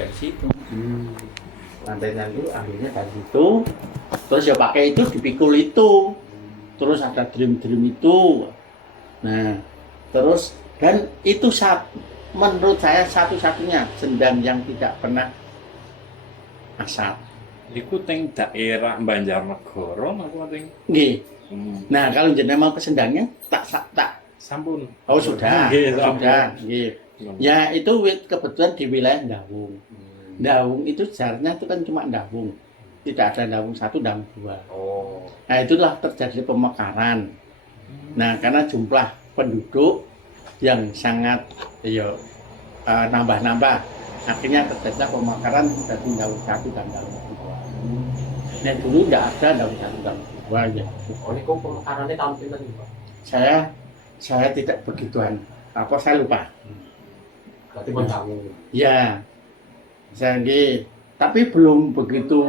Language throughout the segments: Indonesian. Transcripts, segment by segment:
dari situ. Lantainya itu ambilnya dari situ. Terus ya pakai itu dipikul itu. Terus ada drum itu. Nah, terus dan itu menurut saya satu-satunya sendang yang tidak pernah asap. Iku teng daerah Banjarnegara apa teng? Nggih. Nah, kalau jenengan mau ke sendangnya tak Sampun. oh sudah. Nggih, Sudah, sampun. nggih. Ya, itu kebetulan di wilayah Dawung. Dawung itu sebenarnya itu kan cuma Dawung. Tidak ada Dawung 1, Dawung 2. Oh. Nah, itulah terjadi pemekaran. Nah, karena jumlah penduduk yang sangat nambah-nambah, akhirnya terjadi pemekaran dari Dawung 1 dan Dawung 2. Nah, dulu tidak ada Dawung 1, Dawung 2 ya. Oh, ini kok pemekarannya tahun pinten nih, Pak? Saya tidak begituan. Saya lupa. Berarti mendawu. Ya, tapi belum begitu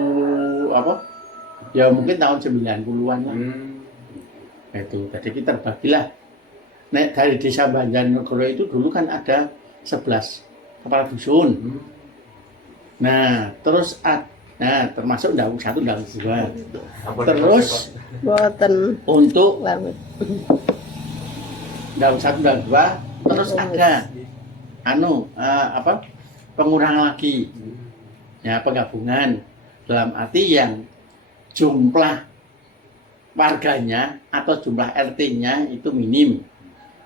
ya mungkin tahun 90-an lah. Itu, jadi kita bagilah. Nah, dari desa Banjarnegara itu dulu kan ada 11 kepala dusun. Nah, terus termasuk Dawung 1, Dawung 2. Terus untuk Dawung 1, Dawung 2, terus ada pengurangan lagi. Ya, penggabungan dalam arti yang jumlah warganya atau jumlah RT-nya itu minim,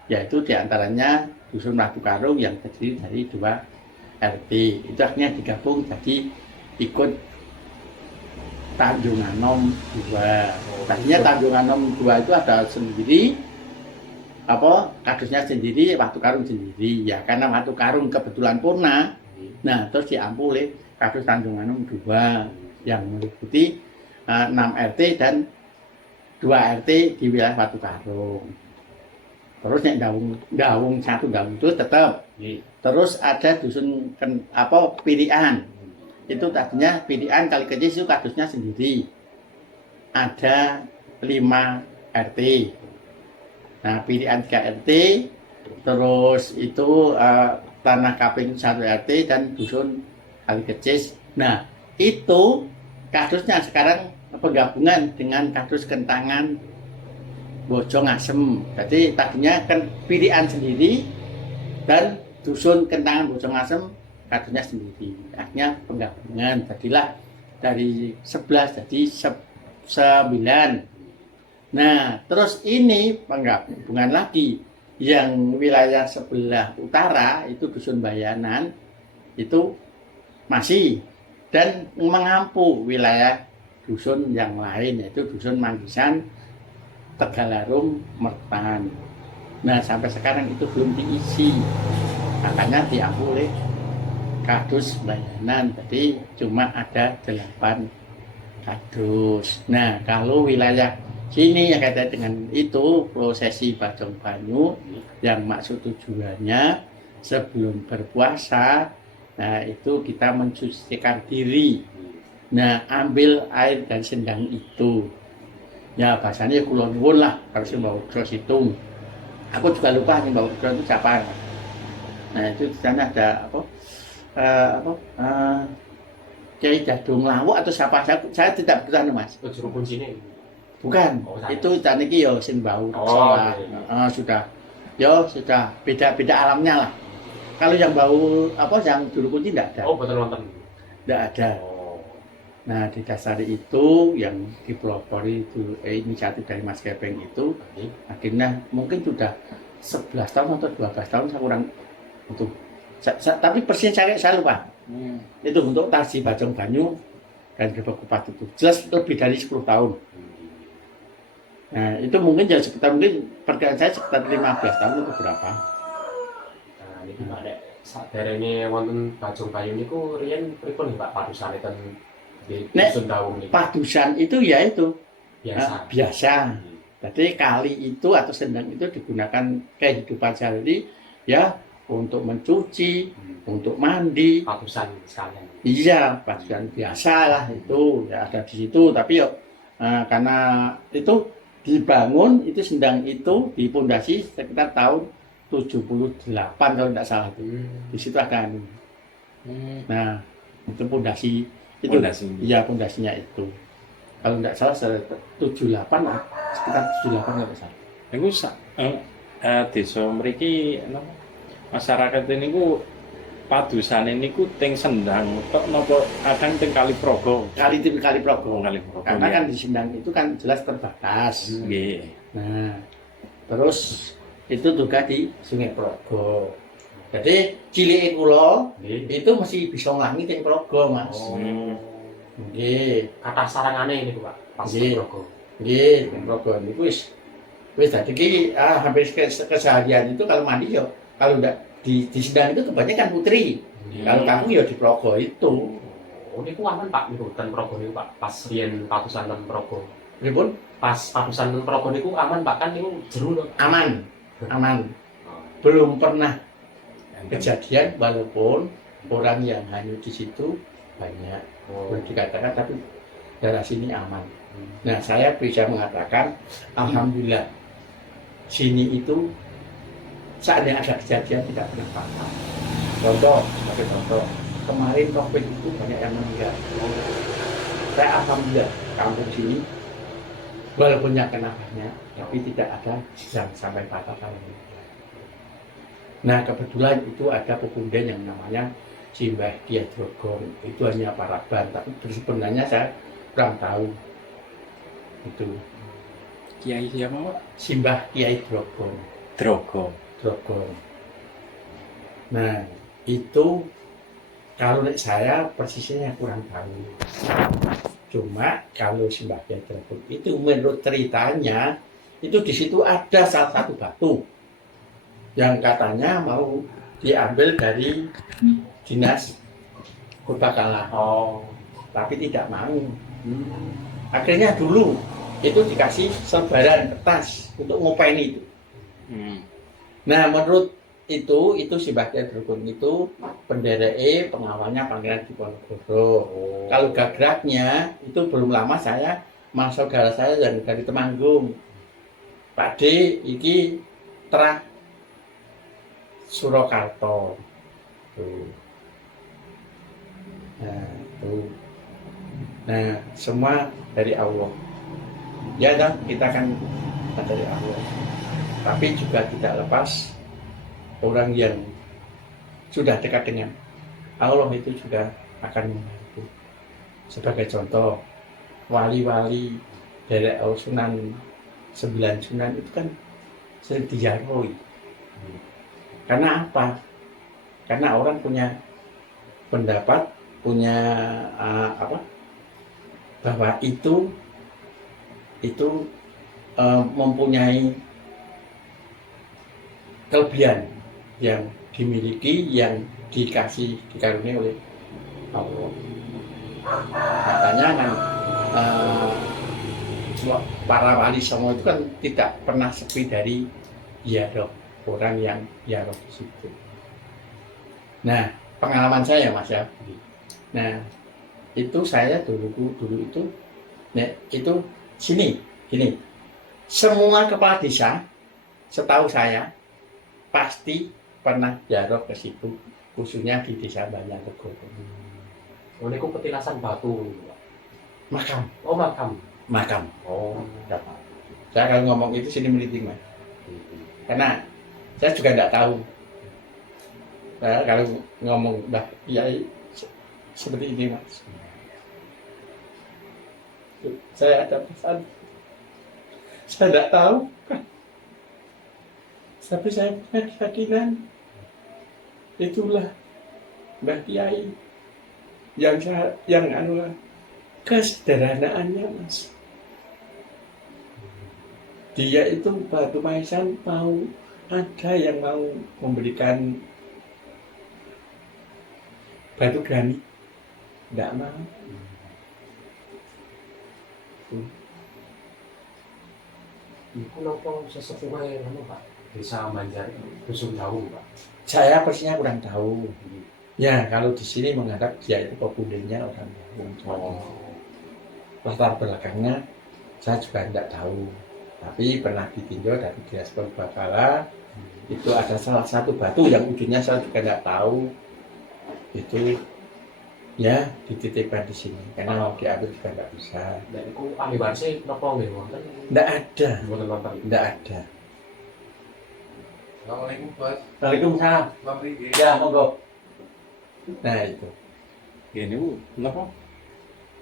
yaitu diantaranya dusun Ratu Karung yang terdiri dari 2 RT. Itu akhirnya digabung jadi ikut Tanjung Anom 2. Tadinya Tanjung Anom 2 itu ada sendiri, kadusnya sendiri, Watu Karung sendiri. Ya karena Watu Karung kebetulan purna, nah terus diampu oleh kadus Tanjung Anom 2 yang meliputi 6 RT dan 2 RT di wilayah Watu Karung. Terus yang Dawung 1, Dawung 2 tetap. Terus ada dusun Pilihan. Itu tadinya Pilihan Kali Kecil itu kadusnya sendiri. Ada 5 RT. Nah, Pilihan 3 RT, terus itu Tanah Kaping 1 RT dan dusun Kali Kecil. Nah, itu kadusnya sekarang penggabungan dengan kadus Kentangan Bojong-Asem. Jadi tadinya kan Pilihan sendiri dan dusun Kentangan Bojong-Asem kadusnya sendiri. Akhirnya penggabungan jadilah dari 11 jadi 9. Nah, terus ini penggabungan lagi yang wilayah sebelah utara itu dusun Bayanan itu masih dan mengampu wilayah dusun yang lain yaitu dusun Manggisan, Tegalarung, Mertan. Nah, sampai sekarang itu belum diisi, makanya diampu oleh kadus Bayanan. Jadi cuma ada 8 kadus. Nah, kalau wilayah sini yang kaitan dengan itu prosesi Bajong Banyu yang maksud tujuannya sebelum berpuasa, nah itu kita mensucikan diri. Nah, ambil air dari sendang itu. Ya bahasanya kulon nuwun lah kalau Simbah Ukra Situng. Aku juga lupa Simbah Ukra itu siapa. Nah, itu di sana ada Kiai Dadung Lawu atau siapa? Saya tidak begitu Mas. Juru kuncinya. Bukan, itu tadi yo Simbah Ukra. Sudah beda alamnya lah. Kalau yang bau yang dulu kunci tidak ada. Oh, betul nonton. Tidak ada. Nah, di dasar itu yang dipelopori itu inisiatif dari Mas Gepeng itu, akhirnya mungkin sudah 11 tahun atau 12 tahun saya kurang untuk. Tapi persis saya lupa. Itu untuk Tarsi Bajong Banyu dan Gerbek Kupat itu jelas lebih dari 10 tahun. Nah, itu mungkin ya sekitar perkiraan saya sekitar 15 tahun atau berapa. Nah, ini Pak Dek, saderenge wonten Bajong Banyu niku riyen pripun Pak padusane ten di dusun Dawung niku? Padusan itu ya itu biasa. Jadi kali itu atau sendang itu digunakan kehidupan sehari ya untuk mencuci, untuk mandi. Padusan sekalian. Iya, padusan biasa lah itu ya ada di situ. Tapi karena itu dibangun itu sendang itu di pondasi sekitar tahun 78 kalau tidak salah itu. Di situ ada Nah, Itu pondasi itu. Pondasi. Iya, pondasinya itu. Kalau tidak salah 78 lah, sekitar 78 kalau tidak salah. Iku desa mriki napa masyarakat ini ku padusan ini ku ting Sendang tok napa kadang ting Kaliprogo. Kali Progo. Kaliprogo. Karena ya. kan di Sindang itu kan jelas terbatas. Nggih. Nah, terus itu juga di Sungai Progo. Jadi cilike kula Nggih. itu masih bisa nglangi teng Progo, Mas. Oh. Nggih, Kata sarangane ini Pak, pas Nggih. Progo. nggih, teng Progo niku wis dadi ki hampir keseharian itu kalau mandi yo kalau ndak di Sindang itu kebanyakan putri. Kalau kamu ya di Progo itu. Oh, niku aman Pak niku ten Progo niku Pak, pas riyen patusan ten Progo. Pripun? Pas patusan ten Progo niku aman Pak, kan niku jero lho. Aman. Belum pernah kejadian walaupun orang yang hanyut di situ banyak. Boleh dikatakan tapi daerah sini aman. Nah, saya bisa mengatakan alhamdulillah sini itu saatnya ada kejadian tidak pernah patah. Contoh, sebagai contoh, kemarin COVID itu banyak yang meninggal. Saya alhamdulillah kampung sini walaupun yang kena banyak, tapi tidak ada yang sampai patah kalau meninggal. Nah, kebetulan itu ada pemuda yang namanya Simbah Kiai Drogong. Itu hanya paraban, tapi sebenarnya saya kurang tahu. Itu Kiai siapa Pak? Simbah Kiai Drogong. Drogo. Drogong. Nah, itu kalau saya persisnya kurang tahu. Cuma kalau Simbah Kiai Drogong itu menurut ceritanya itu di situ ada salah satu batu yang katanya mau diambil dari dinas Purbakala. Oh. Tapi tidak mau. Akhirnya dulu itu dikasih selebaran kertas untuk ngopeni itu. Nah, menurut itu Simbah Kiai Drogong itu pendereke pengawalnya Pangeran Diponegoro. Kalau gagraknya itu belum lama saya masuk saudara saya dari Temanggung. Pak D iki terah Surakarta. Tuh. Nah, tuh. Nah, semua dari Allah. Ya kan, kita kan dari Allah. Tapi juga tidak lepas orang yang sudah dekat dengan Allah itu juga akan membantu. Sebagai contoh, wali-wali dari Sunan 9 Sunan itu kan sering dijaroi. Karena apa? Karena orang punya pendapat, punya bahwa itu mempunyai kelebihan yang dimiliki, yang dikaruniai oleh Allah. Makanya kan para wali semua itu kan tidak pernah sepi dari ziarah orang yang ziarah di situ. Nah, pengalaman saya Mas ya. Nah, itu saya dulu itu, nah itu gini. Semua kepala desa setahu saya pasti pernah ziarah ke situ, khususnya di desa Banjarnegara. Oh, niku petilasan batu. Makam. Oh, makam. Oh, Dapat. Saya kalau ngomong itu sini meliting Mas. Karena saya juga tidak tahu. Saya kalau ngomong seperti ini Mas. Saya ada pesan. Saya tidak tahu. Tapi saya punya keyakinan. Itulah Mbah Kiai yang kesederhanaannya Mas. Dia itu Batu Maisan mau ada yang mau memberikan batu granit, tidak mau. Iku nopo sesepuhe ngono Pak? Desa Banjar Dusun Dawung Pak. Saya persisnya kurang tahu. Ya, kalau di sini menganggap dia itu pepundenya orang Dawung. Latar belakangnya saya juga tidak tahu. Tapi pernah ditinjau dari Dinas Purbakala, itu ada salah satu batu yang ujungnya saya juga tidak tahu. Itu Ya, dititipkan di sini karena mau diambil juga nggak bisa. Dan itu ahli warisnya nopo nggih wonten? Nggak ada, Mboten wonten. nggak ada. Assalamualaikum Bos. Waalaikumsalam. Mriki. Ya, monggo. Nah itu. Ya niku napa?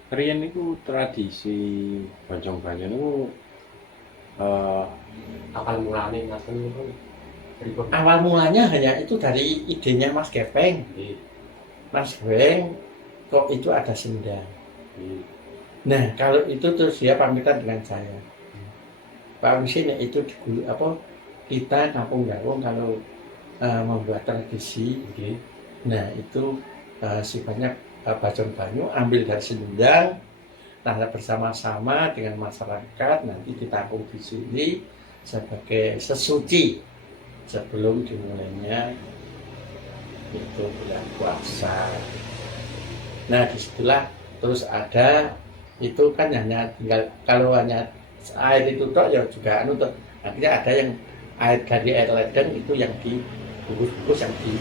Riyen niku tradisi Bojong Banyu niku eh Apal mulane ngaten niku pripun? Awal mulanya hanya itu dari idenya Mas Gepeng. Nggih. Mas Gepeng, kok itu ada sendang. Nggih. Nah, kalau itu terus dia pamitan dengan saya. Pak Wisin itu kita kampung Gawung kalau membuat tradisi, Nggih. nah itu sifatnya Bojong Banyu ambil dari sendang, nah bersama-sama dengan masyarakat nanti ditampung di sini sebagai sesuci sebelum dimulainya itu bulan puasa. Nah disitulah terus ada itu kan hanya tinggal kalau hanya air itu toh ya juga untuk akhirnya ada yang air dari air ledeng itu yang dibungkus-bungkus yang di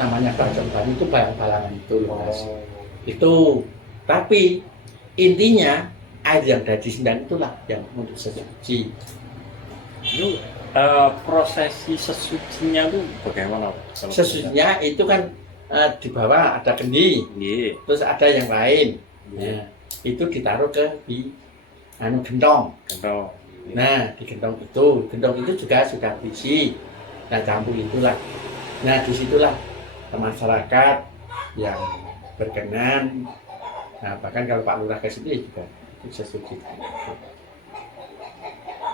namanya Bojong Banyu itu balang-balangan itu loh Mas. Oh. Itu tapi intinya air yang dari sendang itulah yang untuk sesuci. itu prosesi sesucinya tuh bagaimana Pak? Kalau Sesucinya itu kan di bawah ada kendi, Nggih. terus ada yang lain. Nggih. Nah, itu ditaruh di gentong. Gentong. Nah, di gentong itu juga sudah berisi. Nah, campur itulah. Nah, disitulah masyarakat yang berkenan. Nah, bahkan kalau Pak Lurah ke sini juga itu sesuci.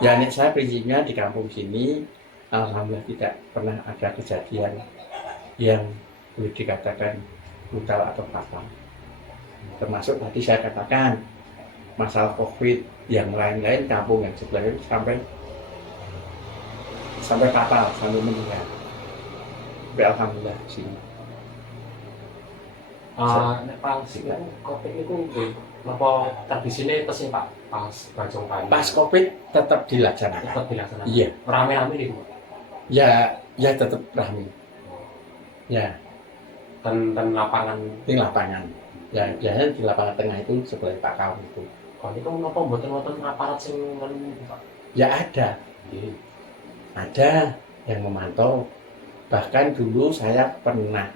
Ya, nek saya prinsipnya di kampung sini, alhamdulillah tidak pernah ada kejadian yang boleh dikatakan brutal atau fatal. Termasuk tadi saya katakan masalah COVID yang lain-lain kampung yang sebelah itu sampai fatal, sampai meninggal. Tapi alhamdulillah di sini. Nek pas niku Covid niku nggih napa tradisine tesih Pak pas Bojong Banyu? Pas COVID tetap dilaksanakan. tetap dilaksanakan. Iya, Rame-rame niku. ya tetap ramai. Ya, Dan lapangan di lapangan. Ya, biasanya di lapangan tengah itu sebelah Pak Kaum itu. kon niku napa mboten wonten aparat sing ngono Pak? Ya ada, Nggih. ada yang memantau. Bahkan dulu saya pernah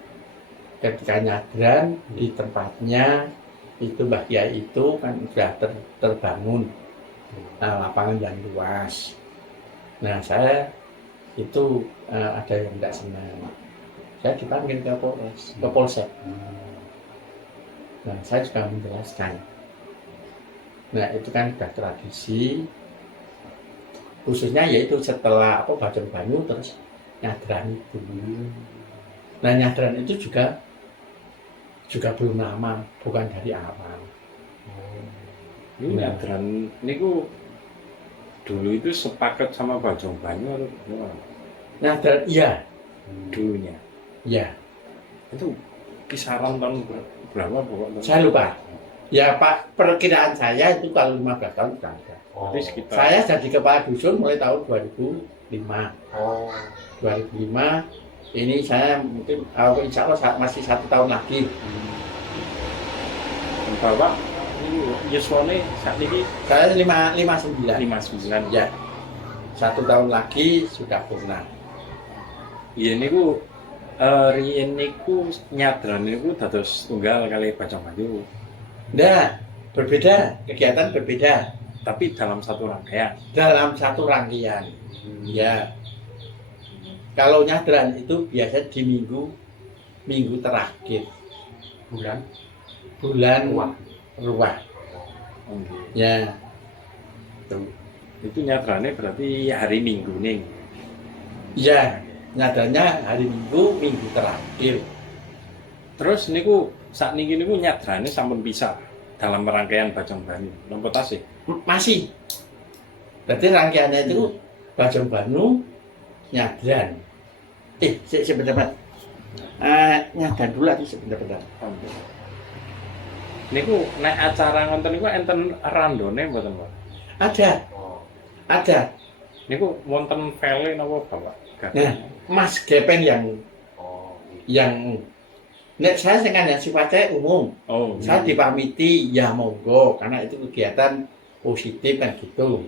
ketika nyadran di tempatnya itu Mbah Kiai itu kan sudah terbangun lapangan yang luas. Nah saya itu ada yang tidak senang. Saya dipanggil ke Polsek. Nah saya juga menjelaskan. Nah itu kan sudah tradisi. Khususnya yaitu setelah Bojong Banyu terus nyadran itu. Nah nyadran itu juga belum lama, bukan dari awal. Ini nyadran niku dulu itu sepaket sama Bojong Banyu atau gimana? Nyadran, iya, Dulunya. iya. Itu kisaran tahun berapa pokoknya? Saya lupa. Ya Pak, perkiraan saya itu kalau 15 tahun sudah ada. Oh. Tapi sekitar Saya jadi kepala dusun mulai tahun 2005. Oh. 2005 ini saya mungkin insya Allah masih 1 tahun lagi. Bapak ini yuswane saat ini Saya 59. 59. Ya, 1 tahun lagi sudah purna. Iya niku riyen niku nyadran niku dados tunggal kali Bojong Banyu. Nah, berbeda, kegiatan berbeda Tapi dalam satu rangkaian. dalam satu rangkaian. Ya, kalau nyadran itu biasa di minggu terakhir Bulan bulan Ruah. Ruah. Ya, Itu nyadrannya berarti hari Minggu nih. ya, nyadrannya hari minggu terakhir. Terus niku saat niki niku nyadrannya sampun bisa dalam rangkaian Bojong Banyu. Napa tasih? Masih. Berarti rangkaiannya itu Bojong Banyu, nyadran. Sebentar. Nyadran dulu lagi sebentar. Niku nek acara ngonten niku enten randone mboten, Pak? Ada, Oh. ada. Niku wonten vele napa Bapak? Nah, Mas Gepeng Oh. yang Nek saya yang sifatnya umum, Oh, saya dipamiti ya monggo karena itu kegiatan positif kan gitu.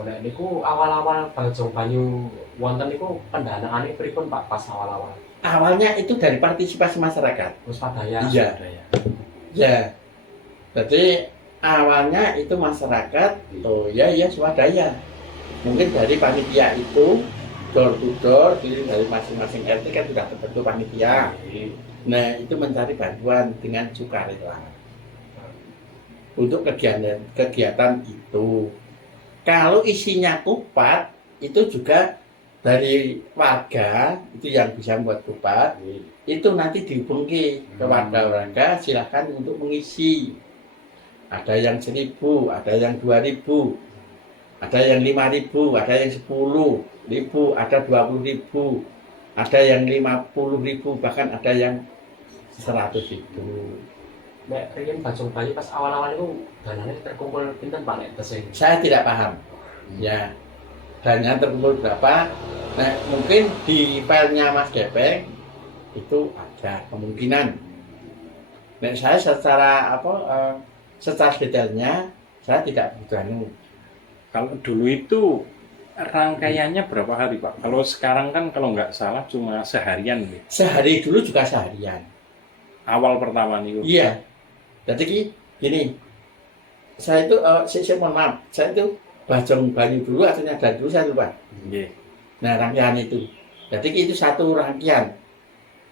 Nek niku awal-awal Bajong Banyu wonten niku pendanaane pripun Pak pas awal-awal? Awalnya itu dari partisipasi masyarakat. Swadaya. Iya. Ya, jadi awalnya itu masyarakat, oh ya swadaya. Mungkin dari panitia itu door to door, jadi dari masing-masing RT kan sudah terbentuk panitia. Nah itu mencari bantuan dengan sukarela untuk kegiatan itu. Kalau isinya kupat itu juga dari warga itu yang bisa membuat kupat itu nanti dihubungi ke warga-warga silahkan untuk mengisi. Ada yang 1.000, ada yang 2.000, ada yang 5.000, ada yang 10.000, ada 20.000, ada yang 50.000, bahkan ada yang 100.000. Nek riyen Bajong Banyu pas awal-awal itu danane terkumpul pinten Pak nek tesih? Saya tidak paham. Ya, dananya terkumpul berapa? Nah, mungkin di filenya Mas Gepeng itu ada kemungkinan. Nah, saya secara detailnya saya tidak butuh. kalau dulu itu rangkaiannya berapa hari Pak? Kalau sekarang kan kalau nggak salah cuma seharian nih. Sehari dulu juga seharian. Awal pertama nih. Iya. Jadi gini, saya itu saya mohon maaf, saya itu Bajong Banyu dulu atau Nyadran dulu saya lupa. Nggih. Nah rangkaian itu, jadi itu satu rangkaian.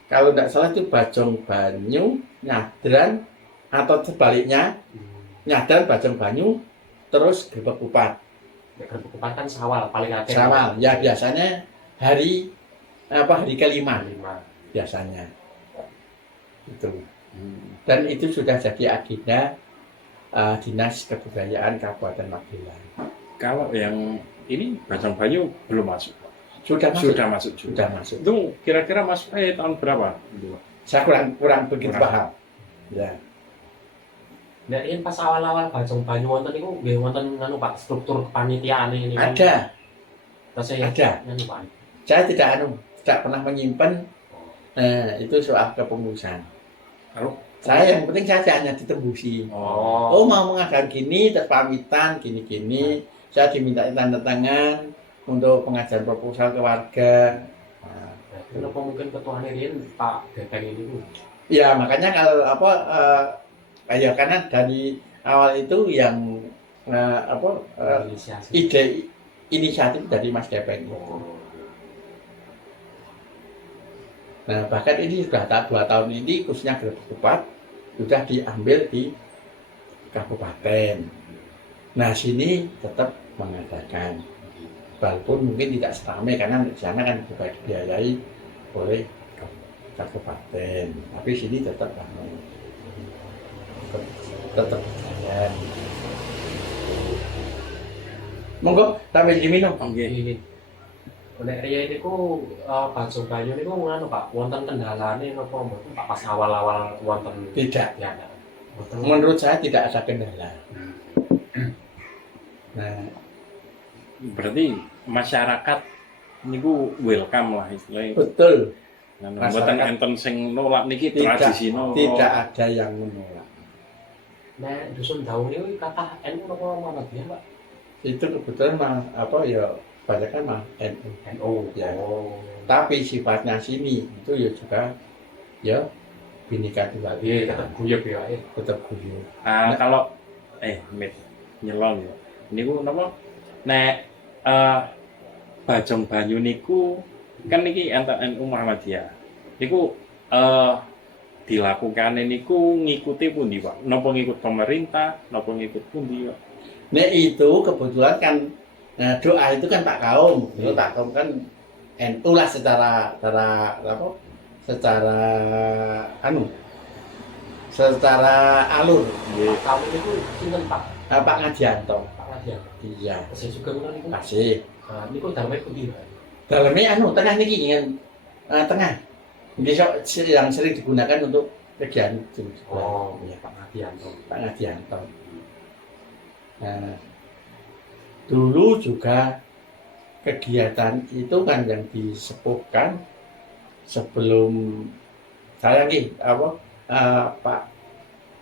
Kalau tidak salah itu Bajong Banyu, Nyadran atau sebaliknya Nyadran Bajong Banyu terus Grebeg Kupat. Grebeg Kupat kan Sawal paling akeh. Sawal, ya biasanya hari kelima biasanya itu. Dan itu sudah jadi agenda Dinas Kebudayaan Kabupaten Magelang. Kalau yang ini Bajong Banyu belum masuk. Sudah masuk. Sudah masuk. Sudah masuk. Itu kira-kira masuk tahun berapa? Saya kurang begitu paham. Ya. Nek riyen pas awal-awal Bajong Banyu wonten niku nggih wonten nganu Pak struktur kepanitiaan ini. Ada. Tesih Ada. nganu Pak. Saya tidak pernah menyimpan itu soal kepengurusan. Saya yang penting saya hanya ditembusi. Oh mau mengadakan gini, terus pamitan gini-gini. Saya diminta tanda tangan untuk pengajaran proposal ke warga. Kenapa mungkin ketuanya riyen Pak Gepeng ini Bu? Ya makanya kalau karena dari awal itu yang ide inisiatif dari Mas Gepeng. Nah bahkan ini sudah 2 tahun ini khususnya Grebeg Kupat sudah diambil di kabupaten. Nah sini tetap mengadakan, walaupun mungkin tidak seramai karena di sana kan juga dibiayai oleh kabupaten, tapi sini tetap ramai, tetap jalan. Monggo sambil diminum. Oke. Nek riyen niku Bajong Banyu niku ngono Pak, wonten kendalane napa mboten Pak pas awal-awal wonten? Tidak. Ya. Menurut saya tidak ada kendala. Nah, berarti masyarakat niku welcome lah istilahnya. betul. Nah, mboten enten sing nolak niki tradisi Tidak ada yang menolak. Nek dusun Daung niku kathah NU napa Muhammadiyah Pak? Itu kebetulan banyak kan NU. NU. Ya. Tapi sifatnya sini itu ya juga ya Bhinneka Tunggal Ika. Tetap guyub ya. Tetap guyub. Kalau nyelong ya. Niku napa? Nek Bajong Banyu niku kan niki enten NU Muhammadiyah. Niku dilakukan niku ngikuti pundi Pak? Napa ngikut pemerintah, napa ngikut pundi Pak? Nek itu kebetulan kan doa itu kan Pak Kaum. Itu Pak Kaum kan NU lah secara alur. Pak Kaum itu sinten Pak? Pak Ngadianto. Pak Ngadianto. Iya. Saya juga ngono niku. Kasih. Niku daleme pundi Pak? Dalamnya tengah niki tengah. Besok yang sering digunakan untuk kegiatan itu. Oh, ya Pak Ngadianto. Pak Ngadianto. Nah, dulu juga kegiatan itu kan yang disepuhkan sebelum saya Pak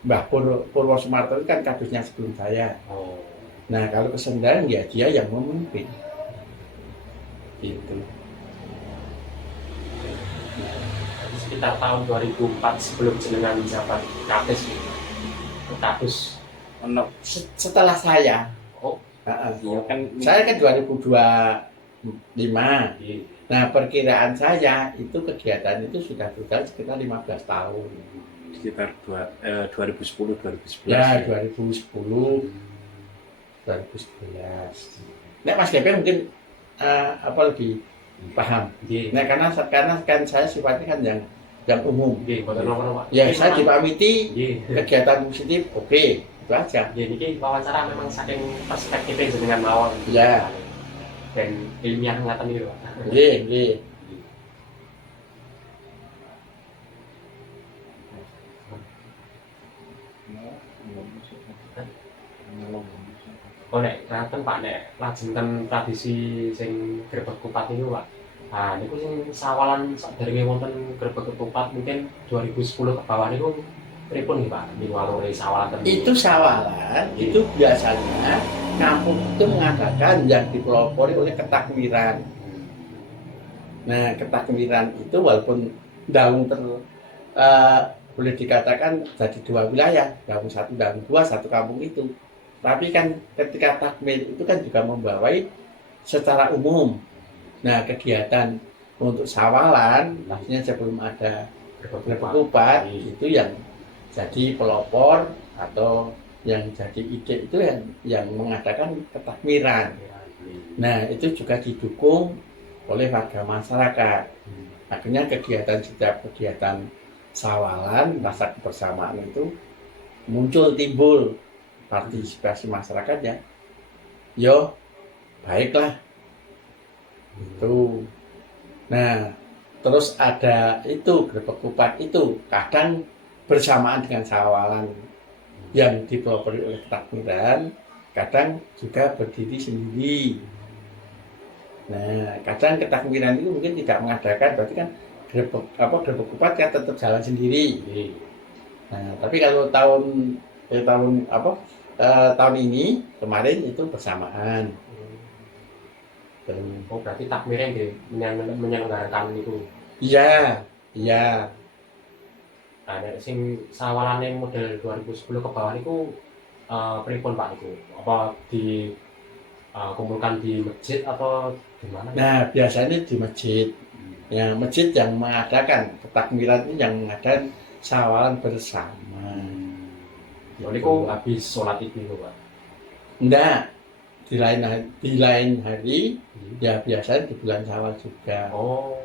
Mbah Purwo Sumarto itu kan kadusnya sebelum saya. Oh. Nah, kalau kesendaran ya dia yang memimpin. Gitu. Jadi sekitar tahun 2004 sebelum jenengan jabat Kades gitu. Kadus. Ono Setelah saya, Oh, ya kan saya kan 2025. iya. Nah, perkiraan saya itu kegiatan itu sudah total sekitar 15 tahun. sekitar 2010 2011. Ya, 2010, 2011. Nah, Mas Gepe mungkin lebih paham. Iya. Nah, karena kan saya sifatnya kan yang umum. Iya, boten napa-napa. Ya, saya dipamiti Iya. kegiatan positif, oke, itu aja. Ya ini wawancara memang saking perspektifnya jenengan mawon. Ya. Dan ilmiah ngaten iki lho, Pak. Nggih, nggih. Oh nek ngaten Pak, nek lajengken tradisi sing grebeg kupat niku Pak. Nah, niku sing sawalan saderenge wonten grebeg ketupat mungkin 2010 ke bawah niku pripun nggih Pak? Niku alure sawalan ten. Itu sawalan, itu biasanya kampung itu mengadakan yang dipelopori oleh ketakmiran. Nah, ketakmiran itu walaupun daun boleh dikatakan jadi dua wilayah, daun satu, daun dua, satu kampung itu. Tapi kan ketika takmir itu kan juga membawai secara umum. Nah, kegiatan untuk sawalan, maksudnya sebelum ada grebeg kupat, itu yang jadi pelopor atau yang jadi ide itu yang mengadakan ketakmiran. Nah, itu juga didukung oleh warga masyarakat. Akhirnya setiap kegiatan sawalan, rasa kebersamaan itu timbul partisipasi masyarakatnya. Yo, baiklah. Itu. Nah, terus ada itu grebeg kupat itu kadang bersamaan dengan sawalan yang dipelopori oleh ketakmiran, kadang juga berdiri sendiri. Nah, kadang ketakmiran itu mungkin tidak mengadakan, berarti kan grebeg kupat kan tetap jalan sendiri. Nah, tapi kalau tahun ini kemarin itu bersamaan. Oh berarti takmirnya nggih menyelenggarakan itu. Iya, iya. Nah, nek sing sawalane model 2010 ke bawah niku pripun Pak niku? Apa di kumpulkan di masjid atau di mana? Nah, biasanya di masjid. Ya, masjid yang mengadakan ketakmiran ini yang mengadakan sawalan bersama. Ya niku habis sholat itu Pak. Enggak, di lain hari ya biasanya di bulan Syawal juga. Oh.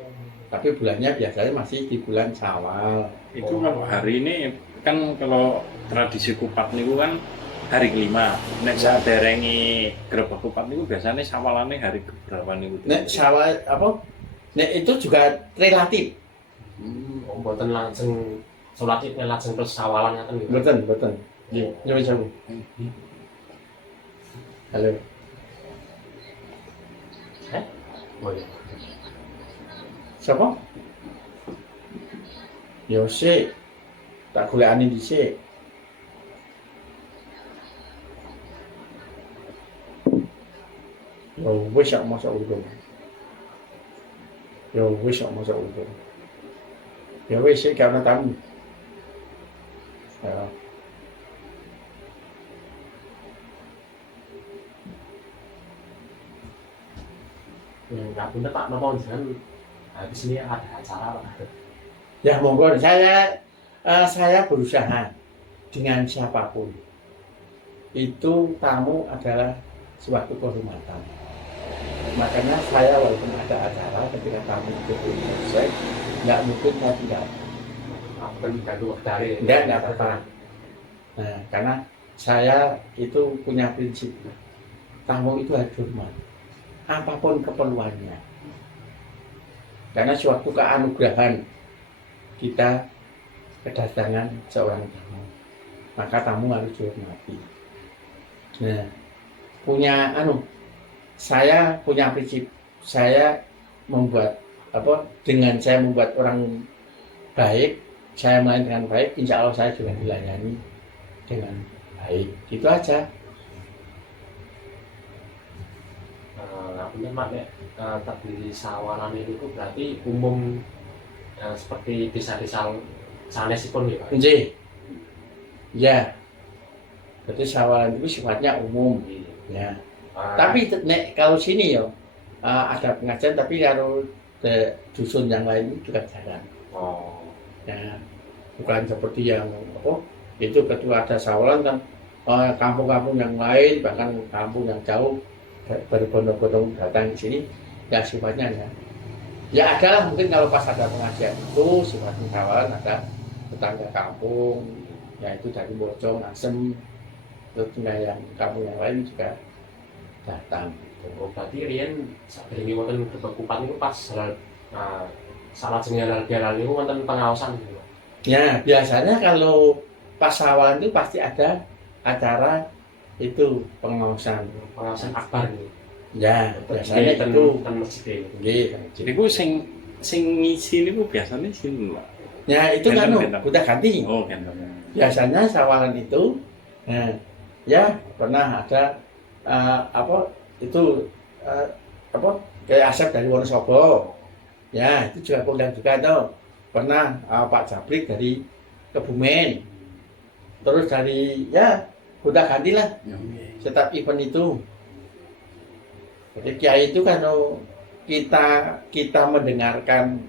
Tapi bulannya biasanya masih di bulan Syawal. Itu kalau hari ini kan kalau tradisi kupat niku kan hari kelima. Nek saderengi grebeg kupat niku biasanya sawalannya hari keberapa niku? Nek Syawal Nek itu juga relatif. Oh, mboten langsung sholat itu langsung terus sawalan ngaten nggih. Betul. Nyuwun sewu. Halo. Oh iya. Siapa? Yo sik. Tak golekane dhisik. Yo wis sak masak udang. Ya wis sik gak ana tamu. Ya. Nggak bener Pak, napa jenengan habis ini ada acara Pak? Ya monggo saya berusaha dengan siapapun. Itu tamu adalah suatu kehormatan. Makanya saya walaupun ada acara ketika tamu itu belum selesai, nggak mungkin saya tidak. Enggak apa-apa. Nah, karena saya itu punya prinsip tamu itu harus hormat, apapun keperluannya. Karena suatu keanugerahan kita kedatangan seorang tamu, maka tamu harus dihormati. Nah, punya saya punya prinsip, saya membuat dengan saya membuat orang baik, saya melayani dengan baik, insya Allah saya juga dilayani dengan baik. Itu aja. Ngapunten Mak, tadi sawalan itu berarti umum seperti desa-desa sanesipun ya Pak? Nggih. Ya. Berarti sawalan itu sifatnya umum. Ya. Tapi nek kalau sini ya ada pengajian, tapi kalau dusun yang lain juga jarang. Oh. Ya. Bukan seperti yang itu ketua ada sawalan kan kampung-kampung yang lain, bahkan kampung yang jauh berbondong-bondong datang di sini, ya sifatnya ya ada lah, mungkin kalau pas ada pengajian itu sifatnya sawalan, ada tetangga kampung, ya itu dari Bojong, Asem, terus yang kampung yang lain juga datang. Oh, berarti riyen sadurunge wonten Grebeg Kupat niku pas salah jenenge halal niku wonten pengaosan gitu. Ya, biasanya kalau pas sawalan itu pasti ada acara itu pengaosan akbar nih. Ya, biasanya itu masjid. nggih. Jadi ku sing ngisi niku biasanya sini Pak. Ya, itu kan udah ganti. Oh, kan. Biasanya sawalan itu ya pernah ada kayak Asep dari Wonosobo. Ya, itu juga kondang juga tuh. Pernah Pak Jabrik dari Kebumen. Terus dari udah ganti lah setiap event itu. Jadi kiai itu kalau kita mendengarkan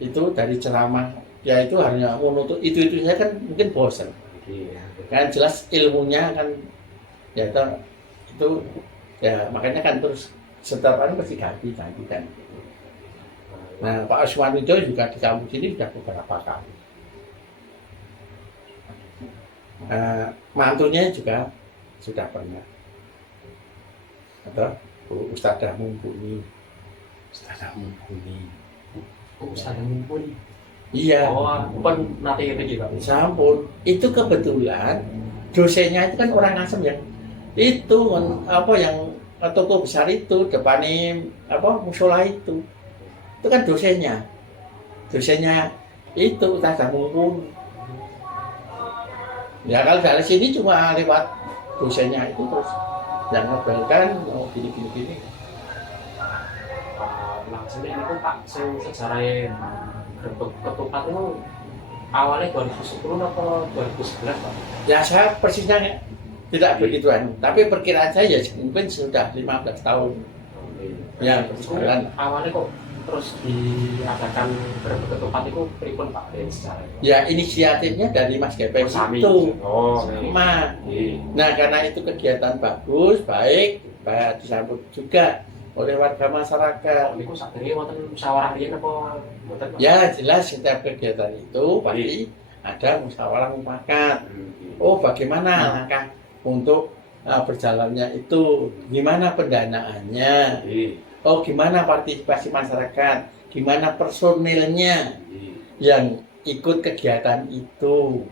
itu dari ceramah kiai itu hanya menuntut itu saja kan mungkin bosan. Kan jelas ilmunya kan itu ya makanya kan terus setiap hari pasti ganti kan. Nah, Pak Aswanijo juga di kampung sini sudah beberapa kali. Mantunya juga sudah pernah. Atau Ustadzah Mumpuni. Ustadzah Mumpuni. Iya. Oh, pun nanti itu juga. Sampun. Itu kebetulan dosennya itu kan orang Asem yang itu yang toko besar itu depannya musola itu kan dosennya itu Ustadzah Mumpuni. Ya kalau dari sini cuma lewat dosennya itu terus yang ngebelkan gini. Langsung ini pun Pak sejarahnya Grebeg Ketupat itu awalnya 2010 atau 2011 Pak? Ya saya persisnya tidak begitu tapi perkiraan saya mungkin sudah 15 tahun. Ya perjalanan. Awalnya kok terus diadakan Grebeg Ketupat itu pripun Pak dari sejarahnya? Ya inisiatifnya dari Mas Gepeng itu. Sama. Nah karena itu kegiatan bagus, baik disambut juga oleh warga masyarakat. Niku sadurunge wonten musyawarah riyen apa mboten? Ya jelas setiap kegiatan itu pasti ada musyawarah mufakat. Oh bagaimana langkah untuk berjalannya itu, gimana pendanaannya, oh gimana partisipasi masyarakat, gimana personilnya yang ikut kegiatan itu.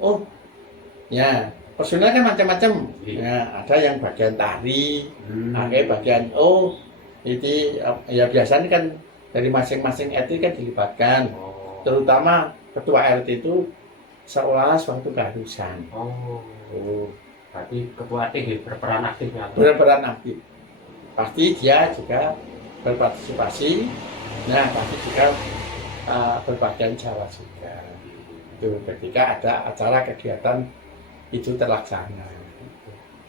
Oh ya personil kan macam-macam. Ya, ada yang bagian tari, ada bagian itu ya biasanya kan dari masing-masing RT kan dilibatkan. Terutama ketua RT itu seolah suatu keharusan. Berarti ketua RT berperan aktif ya? Berperan aktif. Pasti dia juga berpartisipasi. Nah, pasti juga berbagian Jawa juga. Itu ketika ada acara kegiatan itu terlaksana.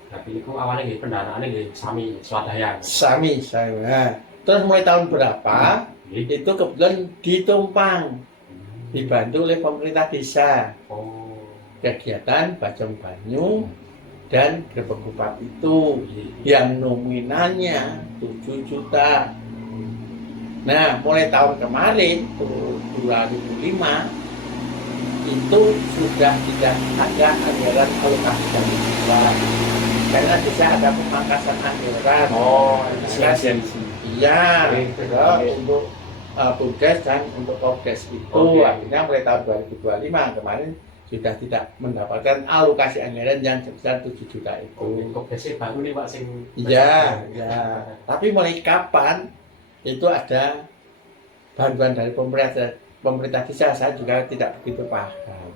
Tapi itu awalnya pendanaannya sami swadaya. Sami saya. Terus mulai tahun berapa? Itu kebetulan ditumpang, dibantu oleh pemerintah desa. Kegiatan Bajong Banyu dan Grebeg Kupat itu yang nominalnya 7 juta. Nah, mulai tahun kemarin 2005 itu sudah tidak ada anggaran alokasi dari desa karena bisa ada pemangkasan anggaran. Iya, untuk Bumdes dan untuk Popdes itu akhirnya mulai tahun 2025 kemarin sudah tidak mendapatkan alokasi anggaran yang sebesar 7 juta Oh, itu. kok biasanya baru nih Pak sing Iya, ya. Tapi mulai kapan itu ada bantuan dari pemerintah desa, saya juga tidak begitu paham.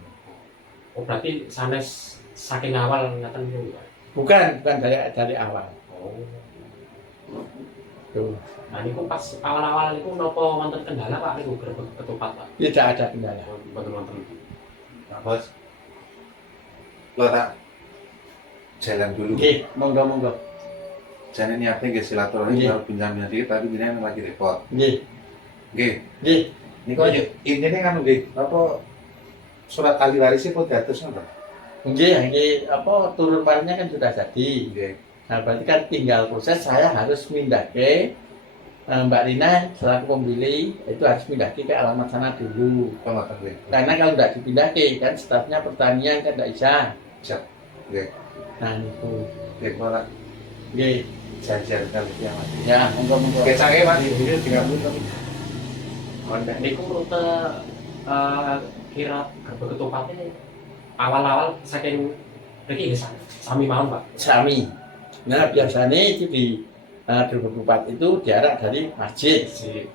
Oh, berarti sanes saking awal ngaten niku Pak. Bukan dari awal. Oh. Tuh, Nah, niku pas awal-awal niku napa wonten kendala Pak niku grebeg ketupat Pak? tidak ada kendala. Mboten wonten. Nah, Bos, lo tak jalan dulu. Oke, monggo. Jangan niatnya nggak silaturahmi Nggih. kalau pinjam dikit, tapi ini yang lagi repot. Nggih, Oke, nggih. ini kok ini kan nggih apa surat ahli warisnya pun diatus nggak? Nggih, apa turun warnanya kan sudah jadi. Oke, Nah, berarti kan tinggal proses saya harus mindake Mbak Rina selaku pembeli itu harus mindake ke alamat sana dulu. kok nggak tahu? Karena kalau tidak dipindahke kan stafnya pertanian kan tidak bisa. Siap. Oke, Nah, itu. oke, kalau tak Nggih. janjian kali yang lagi. Ya, monggo. Oke, sange mas, ini 30 tapi. Kondak niku rute kira grebeg ketupatnya awal-awal saking mriki nggih sami mawon Pak. Sami. Nah, biasanya itu di 2004 itu diarak dari masjid. Si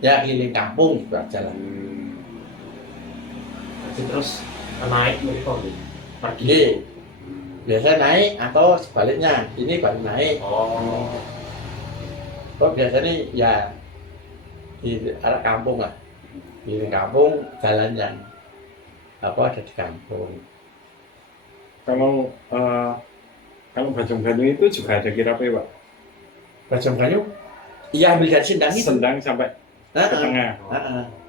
Ya, keliling kampung juga jalan. terus naik mriko nggih. Pergi. Nggih. Biasa naik atau sebaliknya, ini baru naik. Oh. Kok biasanya ya di arah kampung lah. Di kampung jalan yang ada di kampung. Kalau Bajong Banyu itu juga ada kirapnya Pak. Bajong Banyu, iya ambil dari sendang itu. Sendang sampai ke tengah.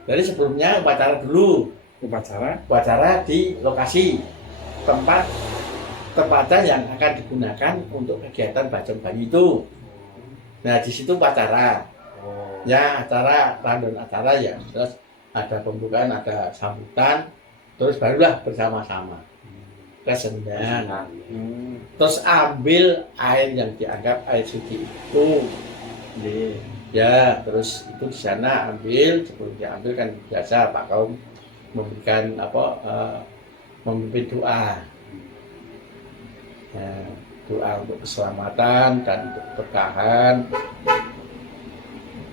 Jadi sebelumnya upacara dulu, Upacara di lokasi tempat tempatnya yang akan digunakan untuk kegiatan Bajong Banyu itu. Nah di situ upacara, Oh. ya acara random acara ya, terus ada pembukaan, ada sambutan, terus barulah bersama-sama ke sendang. Hmm. Terus ambil air yang dianggap air suci itu. Nggih. Ya, terus itu di sana ambil, sebelum diambil kan biasa Pak Kaum memberikan memimpin doa. Nah, doa untuk keselamatan dan untuk keberkahan.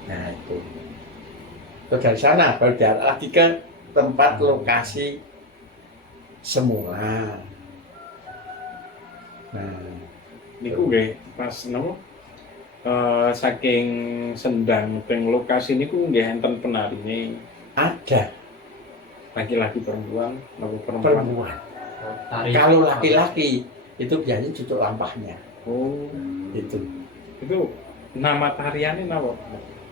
Nah, itu. Terus dari sana baru diarah lagi ke tempat lokasi semula. Nah, Niku nggih pas napa saking sendang teng lokasi niku nggih enten penarine ada laki-laki perempuan napa perempuan. perempuan. Tari. Kalau laki-laki itu biasanya cucuk lampahnya. Oh, Itu itu nama tariannya napa?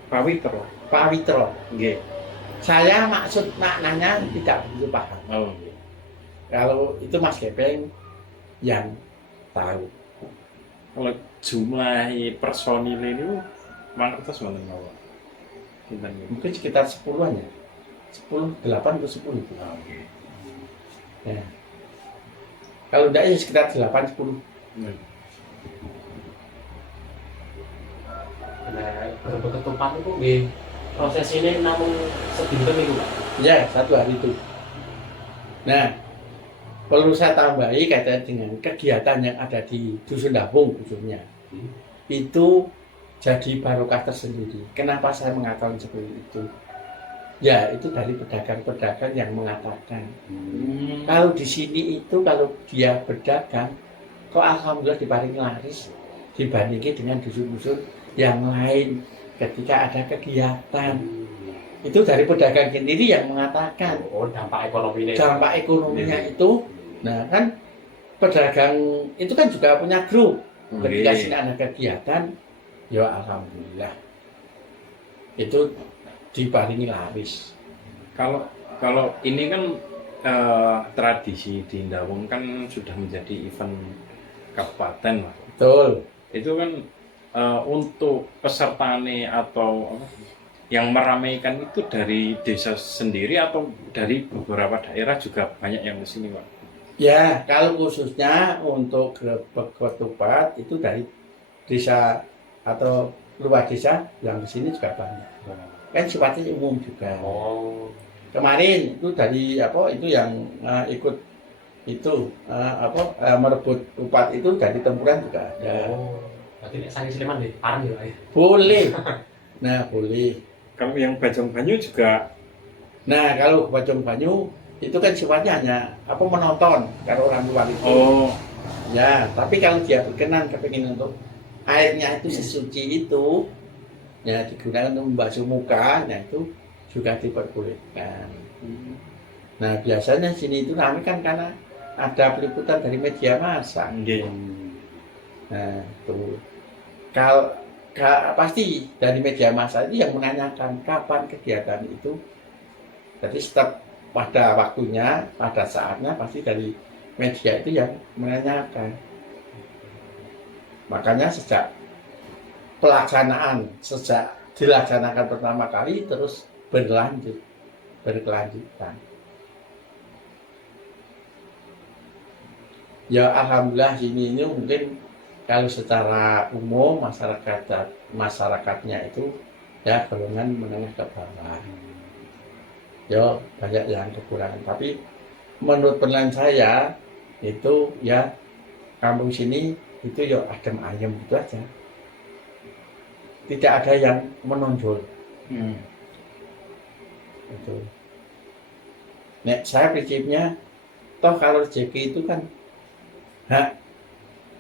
Pawitro. Pawitro. Nggih. Saya maksud maknanya tidak begitu paham. Oh, nggih. Kalau itu Mas Gepeng yang tahu. Kalau jumlah personil ini mangertos wonten napa? Kinten niku. Mungkin sekitar 10-an ya. 10, 8 atau 10 itu. Oh, nggih. Ya. Kalau tidak ya sekitar 8, 10. Hmm. Nah, grebeg ketupat itu nggih proses ini namun sedinten niku Pak. Ya, 1 hari itu. Nah, perlu saya tambahi kaitan dengan kegiatan yang ada di Dusun Dapung khususnya. Itu jadi barokah tersendiri. Kenapa saya mengatakan seperti itu? Ya, itu dari pedagang-pedagang yang mengatakan kalau di sini itu kalau dia berdagang kok alhamdulillah diparingi laris dibandingkan dengan dusun-dusun yang lain ketika ada kegiatan. Itu dari pedagang sendiri yang mengatakan Oh, dampak ekonominya. dampak ekonominya itu. Nah kan pedagang itu kan juga punya grup. Ketika sini ada kegiatan, ya alhamdulillah itu diparingi laris. Kalau ini kan tradisi di Ndawung kan sudah menjadi event kabupaten Mas. Betul. Itu kan untuk pesertane atau yang meramaikan itu dari desa sendiri atau dari beberapa daerah juga banyak yang kesini Pak? Ya, kalau khususnya untuk grebeg ketupat itu dari desa atau luar desa yang di sini juga banyak. Kan sifatnya umum juga. Oh. Kemarin itu dari itu yang ikut itu merebut kupat itu dari tempuran juga ada. Oh, berarti nek sangi Sleman deh, parang ya Pak ya. Boleh. Nah, boleh. Kalau yang Bajong Banyu juga Nah, kalau Bajong Banyu itu kan sifatnya hanya menonton kalau orang luar itu. oh Ya, tapi kalau dia berkenan kepingin untuk airnya itu sesuci itu, ya digunakan untuk membasuh muka, nah itu juga diperbolehkan. Nah, biasanya sini itu ramai kan karena ada peliputan dari media massa. nggih. Nah, itu pasti dari media massa itu yang menanyakan kapan kegiatan itu. Jadi setiap pada waktunya, pada saatnya pasti dari media itu yang menanyakan. Makanya sejak dilaksanakan pertama kali terus berkelanjutan. Ya alhamdulillah sini ini mungkin kalau secara umum masyarakatnya itu ya golongan menengah ke bawah. Ya banyak yang kekurangan, tapi menurut penilaian saya itu ya kampung sini itu ya adem ayem gitu aja, tidak ada yang menonjol. Itu. Nek saya prinsipnya toh kalau rezeki itu kan hak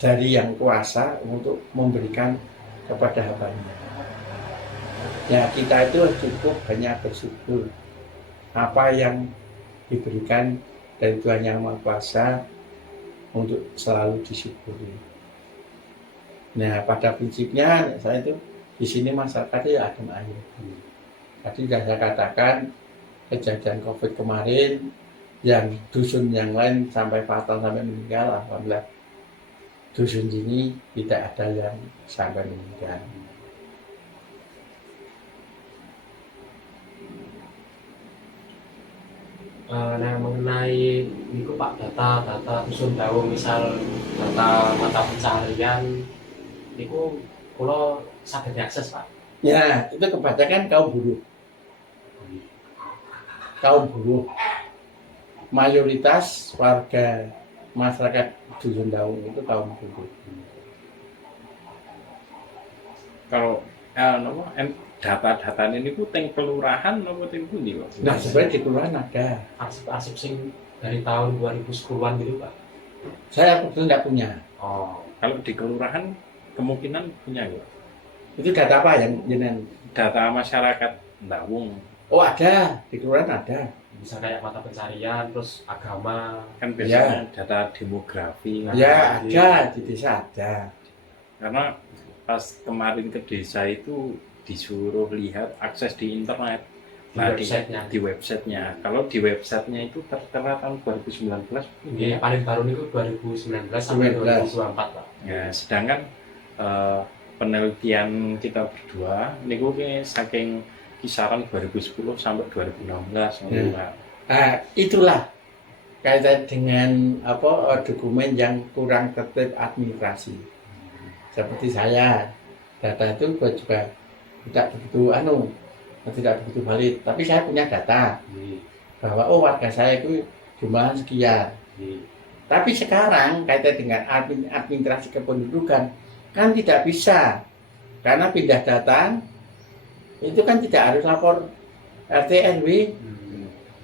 dari yang kuasa untuk memberikan kepada hambanya. Ya kita itu cukup hanya bersyukur apa yang diberikan dari Tuhan Yang Maha Kuasa untuk selalu disyukuri. Nah pada prinsipnya saya itu di sini masyarakatnya ya adem ayem. Tadi sudah saya katakan kejadian COVID kemarin yang dusun yang lain sampai fatal sampai meninggal, alhamdulillah dusun ini tidak ada yang sampai meninggal. Nah mengenai niku Pak, data dusun Dawu, misal data mata pencaharian niku kula saged diakses Pak. Ya itu kebanyakan kaum buruh. Mayoritas warga masyarakat dusun Dawu itu kaum buruh. Kalau data-data ini ku teng kelurahan nopo teng pundi kok? Nah sebenarnya di kelurahan ada. Arsip-arsip sing dari tahun 2010-an gitu Pak. Saya kebetulan tidak punya. Oh, Kalau di kelurahan kemungkinan punya kok. Itu data apa yang jenengan? Data masyarakat Ndawung Oh ada, di kelurahan ada. bisa kayak mata pencarian, terus agama. kan biasanya data demografi. Ya ada, di desa ada. Karena pas kemarin ke desa itu disuruh lihat akses di internet. Nah, di websitenya. Kalau di websitenya itu tertera tahun 2019. Ini paling baru itu 2019 sampai 2024 Pak. Ya, sedangkan penelitian kita berdua niku ke saking kisaran 2010 sampai 2016. Ya. Nah, itulah kaitan dengan dokumen yang kurang tertib administrasi. Seperti saya, data itu juga tidak begitu valid, tapi saya punya data bahwa warga saya itu jumlah sekian. Tapi sekarang kaitan dengan administrasi kependudukan kan tidak bisa, karena pindah data itu kan tidak harus lapor RT RW.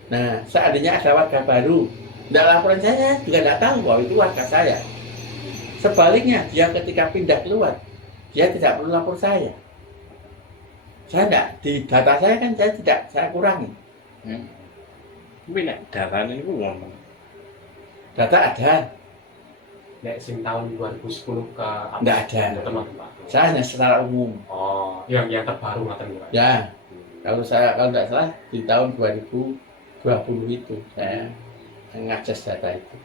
Nah seandainya ada warga baru, tidak laporan saya juga tidak tahu bahwa itu warga saya. Sebaliknya dia ketika pindah keluar, dia tidak perlu lapor saya. Saya tidak, di data saya kan saya kurangi. Tapi nek data ini ngomong. Data ada. Nek sing tahun 2010 ke apa? Nggak ada. Teman Pak. Saya hanya secara umum. Oh, yang terbaru ngaten Pak. Ya, kalau tidak salah di tahun 2020 itu saya mengakses data itu.